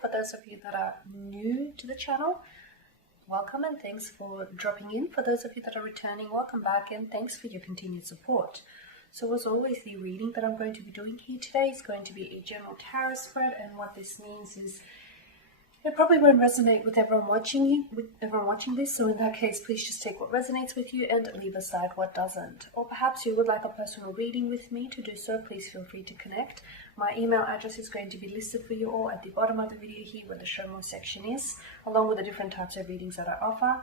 For those of you that are new to the channel, welcome and thanks for dropping in. For those of you that are returning, welcome back and thanks for your continued support. So as always, the reading that I'm going to be doing here today is going to be a general tarot spread, and what this means is it probably won't resonate with everyone watching this, so in that case, please just take what resonates with you and leave aside what doesn't. Or perhaps you would like a personal reading with me. To do so, please feel free to connect. My email address is going to be listed for you all at the bottom of the video here where the show more section is, along with the different types of readings that I offer.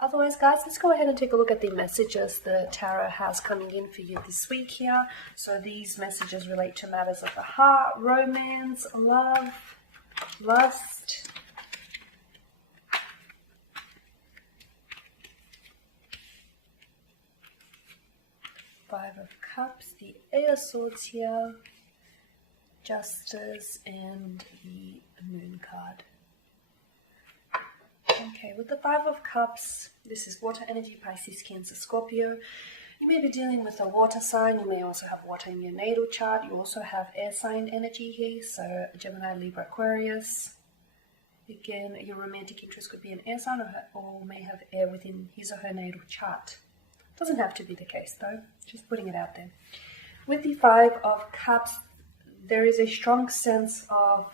Otherwise, guys, let's go ahead and take a look at the messages the tarot has coming in for you this week here. So these messages relate to matters of the heart, romance, love, lust, Five of Cups, the Eight of Swords here, Justice, and the Moon card. Okay, with the Five of Cups, this is water energy, Pisces, Cancer, Scorpio. You may be dealing with a water sign. You may also have water in your natal chart. You also have air sign energy here, so Gemini, Libra, Aquarius. Again, your romantic interest could be an air sign or may have air within his or her natal chart. Doesn't have to be the case though, just putting it out there. With the Five of Cups, there is a strong sense of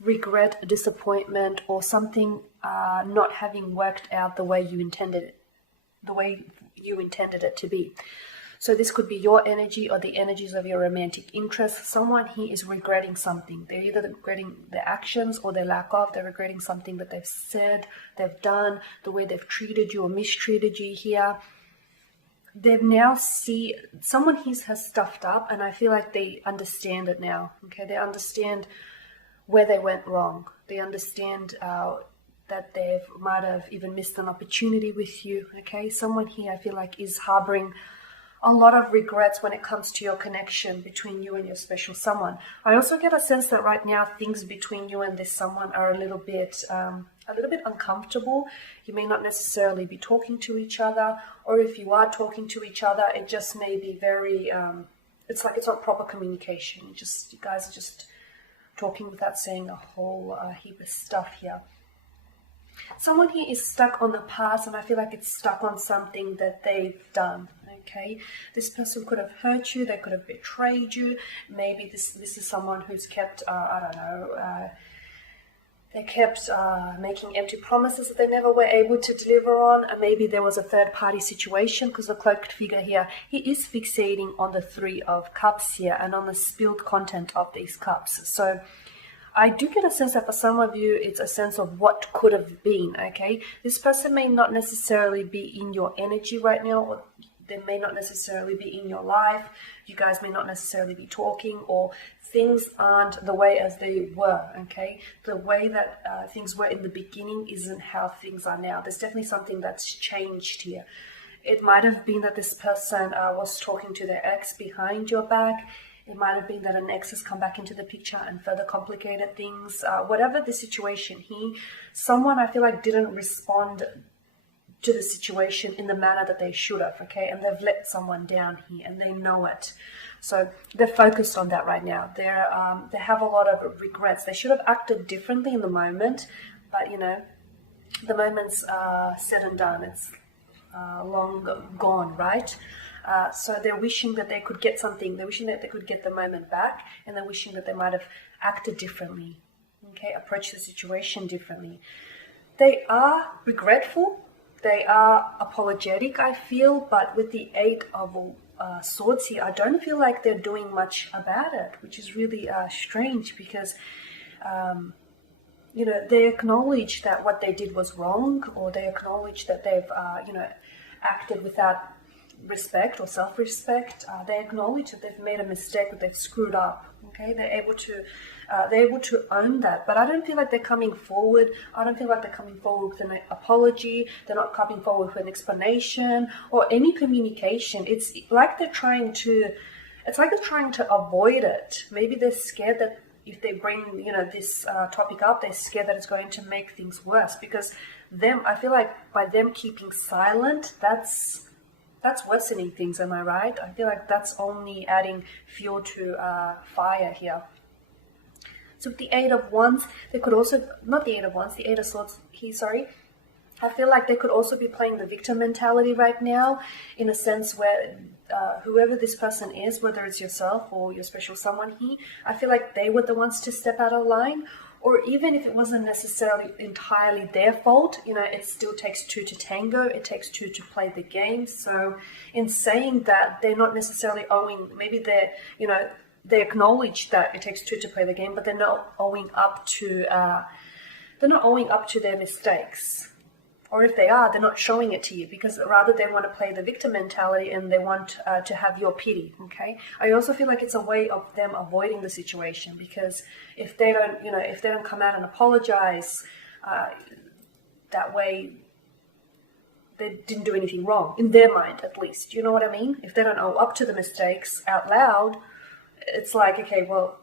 regret, disappointment, or something not having worked out the way you intended it to be. So this could be your energy or the energies of your romantic interest. Someone here is regretting something. They're either regretting their actions or their lack of. They're regretting something that they've said, they've done, the way they've treated you or mistreated you here. They've now someone here has stuffed up, and I feel like they understand it now. Okay, they understand where they went wrong. They understand that they might have even missed an opportunity with you. Okay, someone here I feel like is harboring a lot of regrets when it comes to your connection between you and your special someone. I also get a sense that right now things between you and this someone are a little bit uncomfortable. You may not necessarily be talking to each other, or if you are talking to each other, it just may be very it's like it's not proper communication. You guys are just talking without saying a whole heap of stuff here. Someone here is stuck on the past, and I feel like it's stuck on something that they've done. Okay, this person could have hurt you, they could have betrayed you. Maybe this is someone who's kept they kept making empty promises that they never were able to deliver on. And maybe there was a third-party situation, because the cloaked figure here, he is fixating on the Three of Cups here and on the spilled content of these cups. So I do get a sense that for some of you, it's a sense of what could have been, okay? This person may not necessarily be in your energy right now, or they may not necessarily be in your life. You guys may not necessarily be talking, or things aren't the way as they were, okay? The way that things were in the beginning isn't how things are now. There's definitely something that's changed here. It might have been that this person was talking to their ex behind your back. It might have been that an ex has come back into the picture and further complicated things. Whatever the situation here, someone I feel like didn't respond to the situation in the manner that they should have, okay? And they've let someone down here, and they know it. So they're focused on that right now. They have a lot of regrets. They should have acted differently in the moment, but you know, the moment's said and done. It's long gone, right? So they're wishing that they could get something. They're wishing that they could get the moment back, and they're wishing that they might have acted differently, okay? Approach the situation differently. They are regretful. They are apologetic, I feel, but with the Eight of Swords here, I don't feel like they're doing much about it, which is really strange, because you know, they acknowledge that what they did was wrong, or they acknowledge that they've you know, acted without respect or self-respect. They acknowledge that they've made a mistake, that they've screwed up. Okay, they're able to own that. But I don't feel like they're coming forward. I don't feel like they're coming forward with an apology. They're not coming forward with an explanation or any communication. It's like they're trying to avoid it. Maybe they're scared that if they bring, you know, this topic up, they're scared that it's going to make things worse. Because I feel like by them keeping silent, that's worsening things, am I right? I feel like that's only adding fuel to fire here. So with the Eight of Wands, they could also, not the Eight of Wands, the Eight of Swords here, sorry. I feel like they could also be playing the victim mentality right now, in a sense where whoever this person is, whether it's yourself or your special someone here, I feel like they were the ones to step out of line. Or even if it wasn't necessarily entirely their fault, you know, it still takes two to tango. It takes two to play the game. So in saying that, they're not necessarily owing, maybe they're, you know, they acknowledge that it takes two to play the game, but they're not owing up to their mistakes. Or if they are, they're not showing it to you, because rather they want to play the victim mentality and they want to have your pity, okay? I also feel like it's a way of them avoiding the situation, because if they don't, you know, if they don't come out and apologize, that way they didn't do anything wrong, in their mind at least. You know what I mean? If they don't owe up to the mistakes out loud, it's like, okay, well,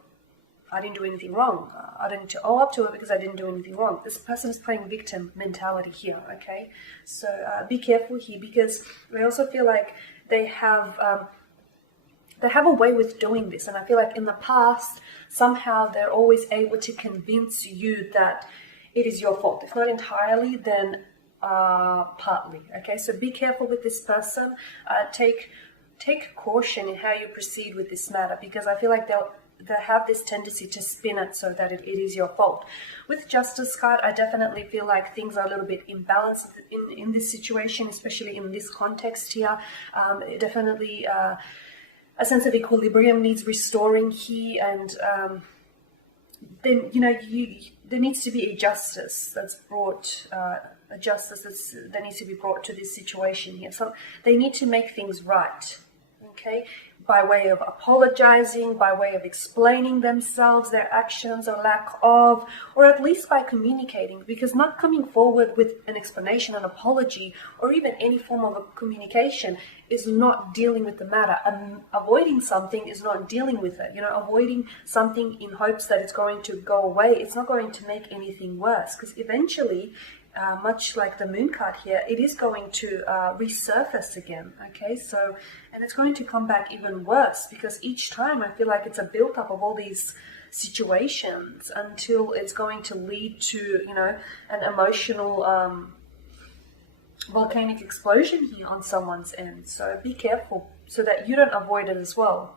I didn't do anything wrong. I don't need to owe up to it because I didn't do anything wrong. This person is playing victim mentality here, okay? So be careful here, because I also feel like they have a way with doing this. And I feel like in the past, somehow they're always able to convince you that it is your fault. If not entirely, then partly, okay? So be careful with this person. Take caution in how you proceed with this matter, because I feel like they have this tendency to spin it so that it is your fault. With Justice card, I definitely feel like things are a little bit imbalanced in this situation, especially in this context here. Definitely a sense of equilibrium needs restoring here, and then, you know, there needs to be a justice that's brought, that needs to be brought to this situation here. So they need to make things right, okay, by way of apologizing, by way of explaining themselves, their actions or lack of, or at least by communicating, because not coming forward with an explanation, an apology, or even any form of a communication is not dealing with the matter. Avoiding something is not dealing with it. You know, avoiding something in hopes that it's going to go away, it's not going to make anything worse, because eventually, much like the moon card here, it is going to resurface again, okay? So, and it's going to come back even worse, because each time I feel like it's a build-up of all these situations until it's going to lead to, you know, an emotional volcanic explosion here on someone's end. So be careful so that you don't avoid it as well.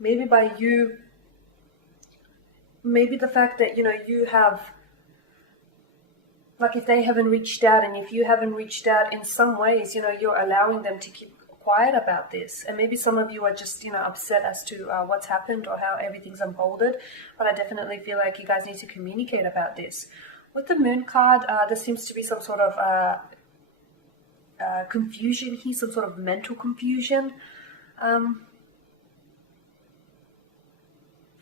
Maybe by you, maybe the fact that, you know, you have, like if they haven't reached out and if you haven't reached out, in some ways, you know, you're allowing them to keep quiet about this. And maybe some of you are just, you know, upset as to what's happened or how everything's unfolded. But I definitely feel like you guys need to communicate about this. With the moon card, there seems to be some sort of confusion here, some sort of mental confusion.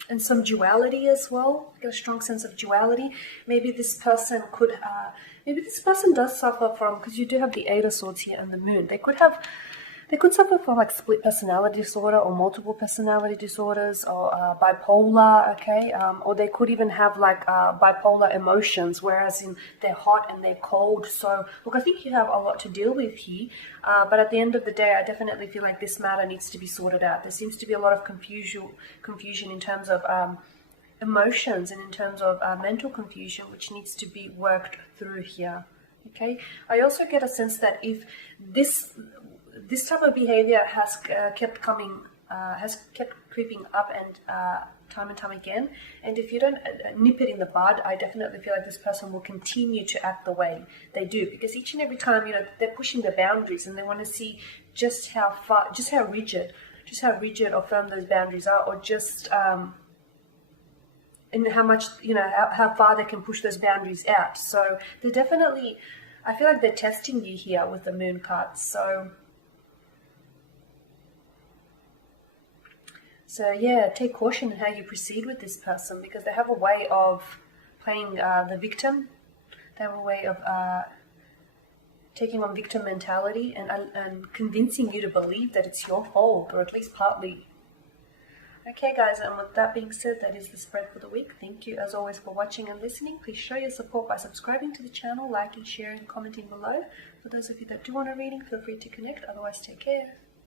And some duality as well. I get a strong sense of duality. Maybe this person could, maybe this person does suffer from, because you do have the Eight of Swords here and the Moon. They could suffer from like split personality disorder or multiple personality disorders, or bipolar, okay? Or they could even have like bipolar emotions, whereas they're hot and they're cold. So look, I think you have a lot to deal with here. But at the end of the day, I definitely feel like this matter needs to be sorted out. There seems to be a lot of confusion in terms of emotions and in terms of mental confusion, which needs to be worked through here, okay? I also get a sense that if this type of behavior has kept creeping up and time again, and if you don't nip it in the bud, I definitely feel like this person will continue to act the way they do, because each and every time, you know, they're pushing the boundaries and they want to see just how rigid or firm those boundaries are, or just and how much, you know, how far they can push those boundaries out. So they're definitely, I feel like they're testing you here with the moon card. So yeah, take caution in how you proceed with this person, because they have a way of playing the victim. They have a way of taking on victim mentality and convincing you to believe that it's your fault, or at least partly. Okay guys, and with that being said, that is the spread for the week. Thank you as always for watching and listening. Please show your support by subscribing to the channel, liking, sharing, commenting below. For those of you that do want a reading, feel free to connect. Otherwise, take care.